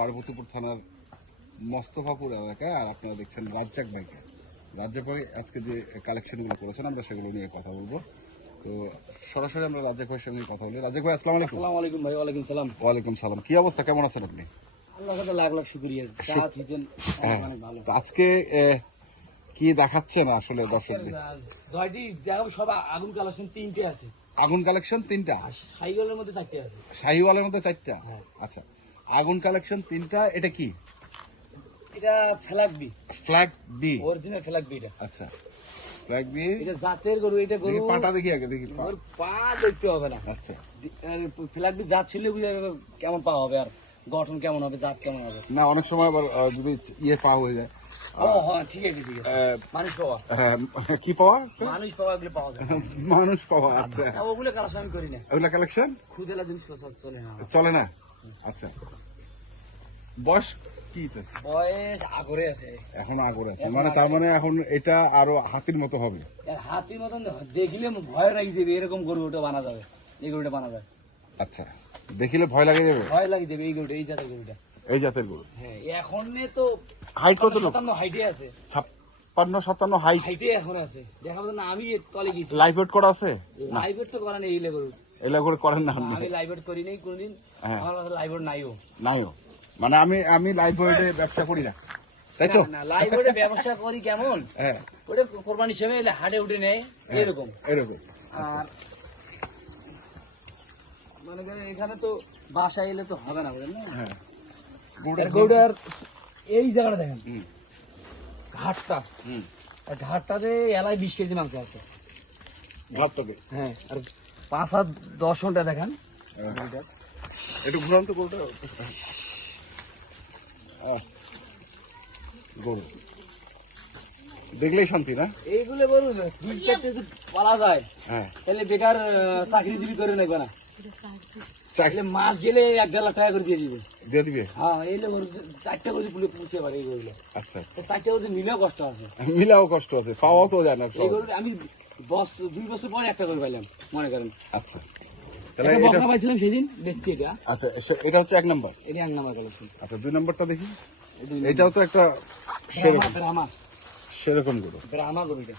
পার্বতীপুর থানার মোস্তফাপুর এলাকায়। আর আপনারা দেখছেন রাজ্জাক ভাইকে। রাজ্জাক ভাই আজকে যে কালেকশনগুলো করেছেন আমরা সেগুলো নিয়ে কথা বলবো। তো সরাসরি আমরা রাজ্জাক ভাইয়ের সঙ্গে কথা বলি। রাজ্জাক ভাই আসসালামু আলাইকুম। আসসালামু আলাইকুম ভাই। ওয়ালাইকুম সালাম। ওয়ালাইকুম সালাম। কি অবস্থা, কেমন আছেন আপনি? আল্লাহর কাছে লাখ লাখ শুকরিয়া। জাত হিতেন অনেক ভালো। তো আজকে কি দেখাচ্ছেন আসলে দর্শকদের? দয়টি দেখাবো। সব আগুন কালেকশন তিনটে আছে। আগুন কালেকশন তিনটা, আর সাইকেলের মধ্যে চারটে আছে। শাহিওয়ালের মধ্যে চারটা। হ্যাঁ। আচ্ছা, আগুন কালেকশন তিনটা। এটা কি? এটা flag B, flag B, original flag B. এটা আচ্ছা ফ্ল্যাগ বি। এটা জাতের গরু। এটা গরু পাটা দেখি আগে, দেখি পা। ওর পা দেখতে হবে না। আচ্ছা, ফ্ল্যাগ বি জাত ছিল বুঝা যাবে কেমন পা হবে, আর গঠন কেমন হবে, জাত কেমন হবে। না অনেক সময় আবার যদি পা হয়ে যায়। ও হ্যাঁ, ঠিক আছে ঠিক আছে। মানুষ পাওয়া, কি পাওয়া? মানুষ পাওয়া এগুলো পাওয়া যায়। মানুষ পাওয়া। আচ্ছা, ওগুলো কালেকশন আমি করি না। ওগুলা কালেকশন খুদেলা জিনিস চলে না। চলে না। আচ্ছা, বয়স কি? বয়স আগরে আছে, এখন আগরে আছে, মানে তার মানে এখন এটা আরো হাতির মতো হবে। হাতির মতন দেখলে ভয় লাগি যাবে। এরকম গরু ওটা বানা যাবে, এই গরুটা বানা যায়। আচ্ছা, দেখিলে ভয় লাগে যাবে। ভয় লাগি যাবে এই গরুটা, এই জাতের গরুটা। এই জাতের গরু। হ্যাঁ, এখন তো হাইট কত? 57 হাইটে আছে। 56-57 হাইট। হাইটে এখন আছে। দেখাবো না, আমি তলে গেছি। লাইভ ওয়েট করা আছে? লাইভ তো করা নেই এই গরু। এলা করে করেন না? আমি লাইভ করি নাই কোনদিন। আমার কাছে লাইভ নাইও। নাইও, মানে আমি লাইভ ওয়েটে ব্যবসা করি না, তাই তো? না, লাইভ ব্যবসা করি কেমন? হ্যাঁ, ওটা কোরবানির সময় হাটে উঠে নেয় এরকম। এরকম। আর মানে এখানে তো বাসা এলে তো হবে না, বুঝলেন না? হ্যাঁ, গরুটার এই জায়গাটা দেখেন, ঘাটটা। ঘাটটাতে এলাই 20 কেজি মাংস আছে। ঘাটটাকে। হ্যাঁ, আর 5-10 ঘন্টা দেখেন। একটু ঘুরান তো গরুটা। গরু দেখলেই শান্তি না? এইগুলো গরু 2-4 যদি পালা যায়, হ্যাঁ, তাহলে বেকার চাকরিজীবী করে নেবে না। তাহলে মাস গেলে 1-1.5 লাখ টাকা করে দিয়ে দিবে। দিয়ে দিবে। হ্যাঁ, এইলে গরু 4টা গরু পুষতে পারে এই গরুগুলো। আচ্ছা, 4টা গরু মিলেও কষ্ট আছে। মিলাও কষ্ট আছে, পাওয়াও তো যায় না। এই গরু আমি 2 বছর পরে একটা গরু পাইলাম, মনে করেন। আচ্ছা, তাহলে একটা এটা বকনা পাইছিলাম সেদিন, বেচছি এটা। আচ্ছা, এটা হচ্ছে 1 নাম্বার। এটা 1 নাম্বার কালেকশন। আচ্ছা, 2 নাম্বারটা দেখি। এটাও তো একটা সেরকম ব্রাহ্মা সেরকম গরু। ব্রাহ্মা গরু এটা।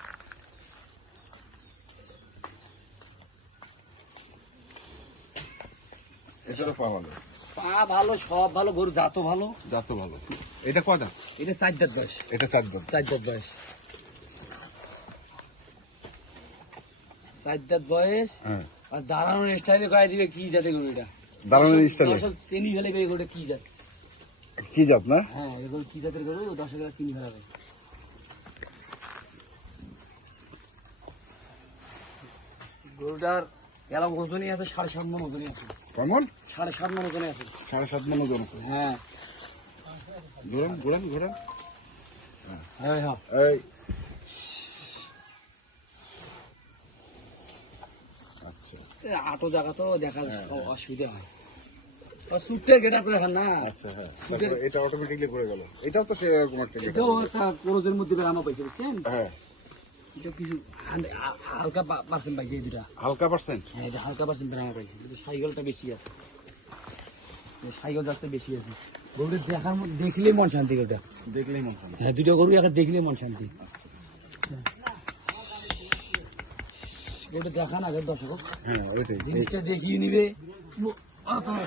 এটারও পাওয়া যায়। পা ভালো, সব ভালো, গরু জাতও ভালো। যা তো ভালো। এটা কয় দাম? এটা 4 দাঁত বয়স। এটা 4 দাম। 4 দাঁত বয়স। 4 দাঁত বয়স। হ্যাঁ, আর দাঁড়ানোর স্টাইলে কয়ে দিবে কি জাতে গরু এটা। দাঁড়ানোর স্টাইলে চিনি ফেলে এই গরুটা কি জাত। কি জাত না? হ্যাঁ, এই গরু কি জাতের গরু, 10 টাকা চিনি ফেলাবে। গরুটার এলাম ওজনই আছে 7.5 মণ ওজনই আছে। কেমন? 7.5 মণ ওজনই আছে। 7.5 মণ ওজন আছে। হ্যাঁ ঘোরান ঘোরান ঘোরান। হ্যাঁ হ্যাঁ। এই আচ্ছা আটো জায়গা তো দেখা অসুবিধা হয়। সুটের গেটা করে খান না। আচ্ছা, হ্যাঁ, তারপরে এটা অটোমেটিকলি ঘুরে গেল। এটাও তো সেরকম একটা গেট। এটাও একটা ক্রোজের মধ্যে বেরানো পাইছে, বুঝছেন? হ্যাঁ, এটা কিছু হালকা পার্সেন্ট পাইছে এই দুটা। হালকা পার্সেন্ট। হ্যাঁ, এটা হালকা পার্সেন্ট বেরানো পাইছে। কিন্তু সাইকেলটা বেশি আছে, সাইকেল যাতে বেশি আছে। গরুটা দেখার মধ্যে দেখলেই মন শান্তি। ওটা দেখলেই মন খারাপ। হ্যাঁ, দুটো গরু একটা দেখলেই মন শান্তি। গরুটা দেখান আগে দর্শক, হ্যাঁ, ওইটাই। জিনিসটা দেখিয়ে নিবে।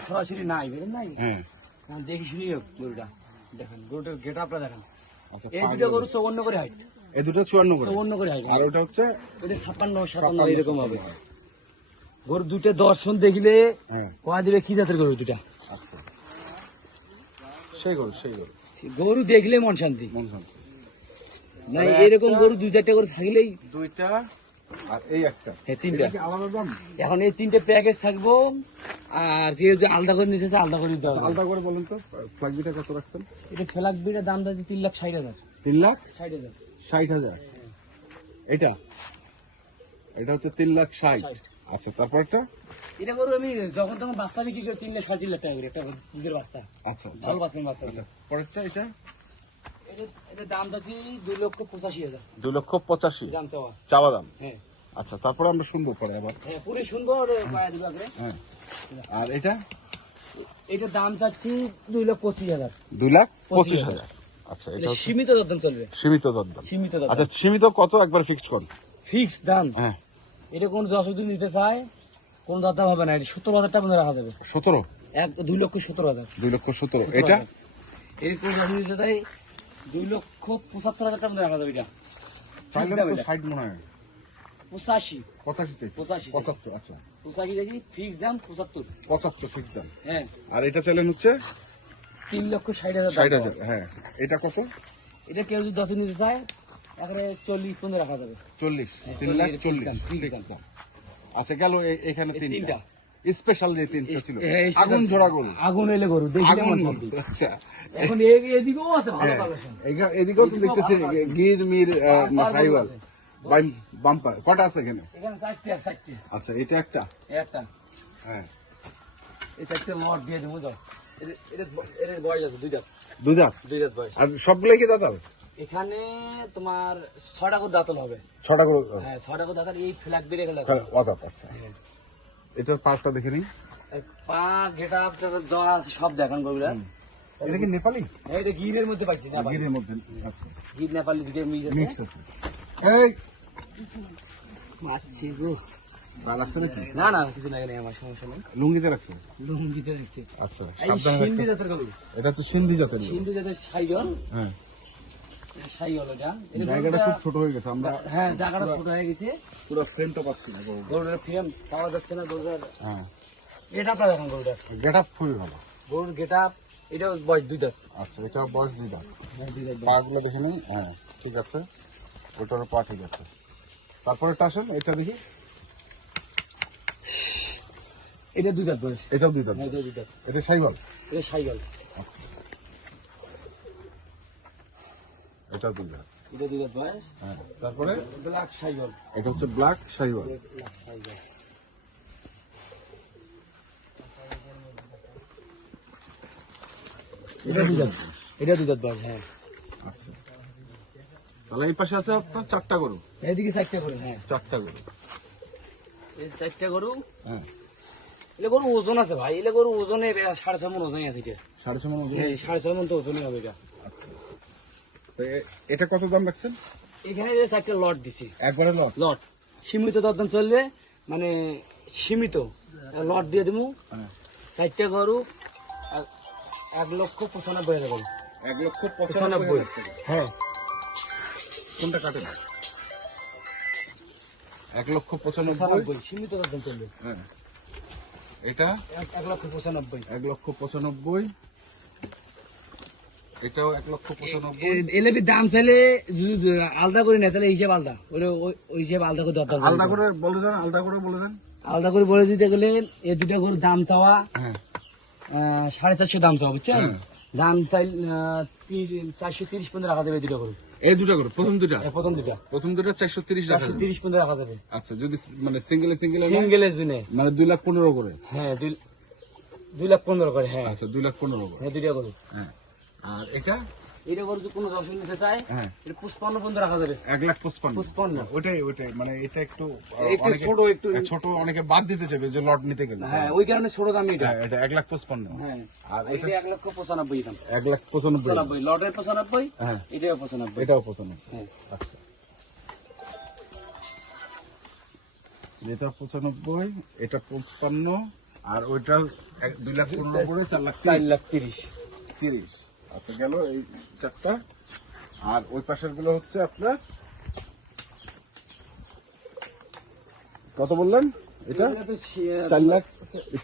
সরাসরি নাই, বুঝলেন নাই? হ্যাঁ, দেখি শুনি গরুটা দেখেন। গরুটার গেট আপটা দেখেন। আচ্ছা, এই দুটো গরু 54 করে হাইট। এই দুটো 54 করে। 54 করে হাইট। আর ওটা হচ্ছে এটা 56-57 এরকম হবে। গরু দুটো দর্শন দেখলে হ্যাঁ, কয়া দিবে কি জাতের গরু দুটা। আচ্ছা, সেই গরু সেই গরু। গরু দেখলে মন শান্তি। মন শান্তি। না এরকম গরু 2-4টা করে থাকলেই। দুইটা আর এই একটা। হ্যাঁ, 3টা। এটা কি আলাদা দাম? এখন এই 3টে প্যাকেজ থাকবো। আর কেউ যদি আলাদা করে নিতে চায় আলাদা করে দিতে হবে। আলাদা করে বলেন তো, ফ্ল্যাগ বিটা কত রাখছেন? এটা ফ্ল্যাগ বিটার দাম যাচ্ছে 3,60,000। 3,60,000। 60,000। এটা এটা হচ্ছে 3,60,000। আচ্ছা, তারপরটা? এটা গরু আমি যখন তখন বাচ্চা বিক্রি করে 3,60,000 টাকা করে একটা দুধের বাচ্চা। আচ্ছা, ভালো বাচ্চা বাচ্চা। আচ্ছা, পরেরটা এটা? এটা দাম যাচ্ছে 2,85,000। 2,85,000 দাম চাওয়া। চাওয়া দাম। হ্যাঁ আচ্টা, তারপরে আমরা শুনবো পরে আবার। হ্যাঁ, পুরো সুন্দর পায়া দিবে আগে। হ্যাঁ, আর এটা? এটার দাম চাচ্ছি 2,25,000। 2,25,000। আচ্ছা, এটা হচ্ছে সীমিত দরদাম চলবে, সীমিত দরদাম। সীমিত দরদাম। আচ্ছা, সীমিত কত একবার ফিক্সড করুন। ফিক্স দাম হ্যাঁ, এটা কোন 10 দিন নিতে চায় কোন দরদাম হবে না, এটা 17,000 টাকা পর্যন্ত রাখা যাবে। 17, 2,17,000। 2,17,000। এটা এর কোন 10 দিন নিতে চায় 2,75,000 টাকা পর্যন্ত রাখা যাবে। এটা চাইলেন তো 60 মনে হয়, 85, 85 তে 85, 75। আচ্ছা, 85 দেখি ফিক্স দাম 75। 75 ফিক্স দাম। হ্যাঁ, আর এটা চাইলেন হচ্ছে 3,60,000 60,000। হ্যাঁ, এটা কত? এটা কেউ যদি 10 দিন নিতে চায় এখানে 40 পর্যন্ত রাখা যাবে। 40, হ্যাঁ, 3,40,000 ঠিক ঠিক দাম। আচ্ছা, গেল এখানে এই তিনটা তিনটা। স্পেশাল যে তিনটা ছিল, হ্যাঁ, আগুন ঝরা গরু। আগুন এলে গরু দেখলে আগুন, আমার শান্তি। আচ্ছা। এখন এদিকেও আছে ভালো হ্যাঁ, কালেকশন। এদিকেও তো দেখতেছি গির মির বাম্পার সাইওয়াল আছে। বাম্পার কটা আছে এখানে? এখানে 4টি। আচ্ছা, এটা একটা। একটা হ্যাঁ, এই 4টে লট দিয়ে দেবো যাও। এর বয়স আছে 2 দাঁত। 2 দাঁত। 2 দাঁত বয়স। আর সবগুলাই কি দাঁতাল? এখানে তোমার 6টা করে দাঁতল হবে। 6টা করে। হ্যাঁ, 6টা করে দাঁতাল। এই ফ্ল্যাগ বেরিয়ে গেল। অদাত। আচ্ছা, এটার পার্টটা দেখে নিই। পা গেট আপ যা আছে সব দেখান গরুগুলা। এটা কি নেপালি? হ্যাঁ, এটা গিরের মধ্যে পাইছি না, গিরের মধ্যে। আচ্ছা, গির নেপালি দিকে মিক্সড আছে। এই মাছি গো। দাঁত আছে নাকি? না না, কিছু লাগে না, আমার সমস্যা নেই। লুঙ্গিতে রাখছে? লুঙ্গিতে দিছি। আচ্ছা, এই সাবধানে সিন্ধি রাখতে। জাতের গরু। এটা তো সিন্ধি জাতের গরু। সিন্ধু জাতের সাইগল। হ্যাঁ, সাইগল এটা। এটা জায়গাটা গরুটা- খুব ছোট হয়ে গেছে, আমরা হ্যাঁ, জায়গাটা ছোট হয়ে গেছে। পুরো ফ্রেমটা পাচ্ছি না গরুর। গরুটার ফ্রেম পাওয়া যাচ্ছে না গরুটার। হ্যাঁ, এটা আপনার দেখেন গরুটার। গেট আপ খুবই ভালো। গরুর গেট আপ এটা বয়স 2 দাঁত। আচ্ছা, এটা বয়স 2 দাঁত। হ্যাঁ, 2 দাঁত। পা গুলো দেখে নিই। হ্যাঁ, ঠিক আছে, ওটারও পা ঠিক আছে। তারপরে আসেন, এটা দেখি। এটা 2 দাঁত বয়স। এটাও 2 দাঁত। হ্যাঁ, এটা 2 দাঁত। এটা সাইওয়াল। এটা সাইগল। আচ্ছা, এটা 2 দাঁত। এটা 2 দাঁত বয়স। হ্যাঁ, তারপরে ব্ল্যাক সাইগল। এটা হচ্ছে ব্ল্যাক সাইওয়াল। ব্ল্যাক সাইগল। এটা 2 দাঁত। এটা 2 দাঁত বয়স। হ্যাঁ, আচ্ছা, তাহলে এই পাশে আছে আপনার 4টা গরু। এইদিকে 4টা গরু। হ্যাঁ, 4টা গরু। এই 4টা গরু। হ্যাঁ, এলে গরু ওজন আছে ভাই, এলে গরু ওজনে 6.5 মণ ওজনই আছে এটা। 6.5 মণ ওজন। হ্যাঁ, 6.5 মণ তো ওজনই হবে এটা। আচ্ছা, তো এটা কত দাম রাখছেন? এখানে 4টা লট দিছি। একবারে লট? লট সীমিত দরদাম চলবে, মানে সীমিত লট দিয়ে দেবো। হ্যাঁ, 4টা গরু 1,95,000 গরু। 1,95,000 টাকা। হ্যাঁ, কোনটা কাটেন? 1,95,000। 95 সীমিত দরদাম চলবে। হ্যাঁ, এটা 1,95,000। 1,95,000। এটাও 1,95,000। এলে দাম চাইলে যদি আলাদা করে নেয় তাহলে হিসাব আলাদা, ওই হিসাব আলাদা করে দরদাম আলাদা করে বলে দেন, আলাদা করে বলে দেন। আলাদা করে বলে দিতে গেলে এই 2টা গরুর দাম চাওয়া হ্যাঁ, 450 দাম চাওয়া, বুঝছেন? হ্যাঁ। দাম চাই 430 পর্যন্ত রাখা যাবে 2টা গরু। এই 2টা গরু, প্রথম 2টা। প্রথম 2টা প্রথম 2টা 430 টাকা। 430 পর্যন্ত রাখা যাবে। আচ্ছা, যদি মানে সিঙ্গেলে সিঙ্গেলের জন্য মানে 2,15,000 করে। হ্যাঁ, 2,15,000 করে। হ্যাঁ, আচ্ছা, 2,15,000 করে। হ্যাঁ, 2টা গরু। হ্যাঁ, আর এটা? এটা গরু যদি কোনো দর্শক নিতে চায় হ্যাঁ, এটা 55 পর্যন্ত রাখা যাবে। 1,55,000। 55। ওইটাই মানে এটা একটু একটু অনেকে ছোট, একটু ছোট, অনেকে বাদ দিতে চাইবে যে লট নিতে গেলে। হ্যাঁ, ওই কারণে ছোট দাম এটা। হ্যাঁ, এটা 1,55,000। হ্যাঁ, আর এটা এটা 1,95,000 দাম। 1,95,000। 95 লটের 95, হ্যাঁ, এটাও 95। এটাও 95। হ্যাঁ, আচ্ছা, এটা 95, এটা 55, আর ওইটা 2,15,000 করে 4,30,000। 4,30,000। আচ্ছা, গেল এই 4টা। আর ওই পাশের গুলো হচ্ছে আপনার কত বললেন? এটা এটা তো 4,00,000,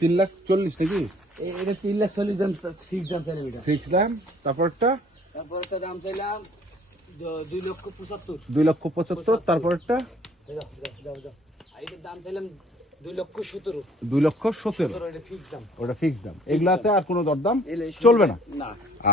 3,40,000 নাকি? এটা 3,40,000 দাম, ফিক্স দাম চাইলে এটা। ফিক্স দাম। তারপরটা তারপর একটা দাম চাইলাম 2,75,000। 2,75,000। তারপরটা যাও, যাও, যাও। আর এটার দাম চাইলাম 2,17,000। 2,17,000। এটা ফিক্স দাম। ওটা ফিক্স দাম। এগুলাতে আর কোনো দরদাম এলে চলবে না? না,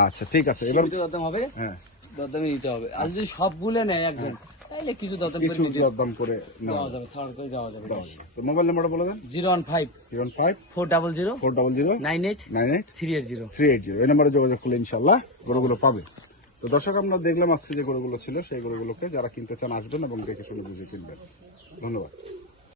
আচ্ছা, ঠিক আছে। এবার সীমিত দরদাম হবে, হ্যাঁ, দরদামই দিতে হবে। আর যদি সবগুলো নেয় একজন তাহলে কিছু দরদাম করে কিছু নিতে দরদাম করে নেওয়া দেওয়া যাবে, ছাড় করে দেওয়া যাবে। তো মোবাইল নাম্বারটা বলে দেন। 015 05 400 400 98 98 380। 380। এই নাম্বারে যোগাযোগ করলে ইনশাল্লাহ গরুগুলো পাবে। তো দর্শক, আমরা দেখলাম আজকে যে গরুগুলো ছিল সেই গরুগুলোকে যারা কিনতে চান আসবেন এবং দেখে শুনে বুঝে কিনবেন। ধন্যবাদ।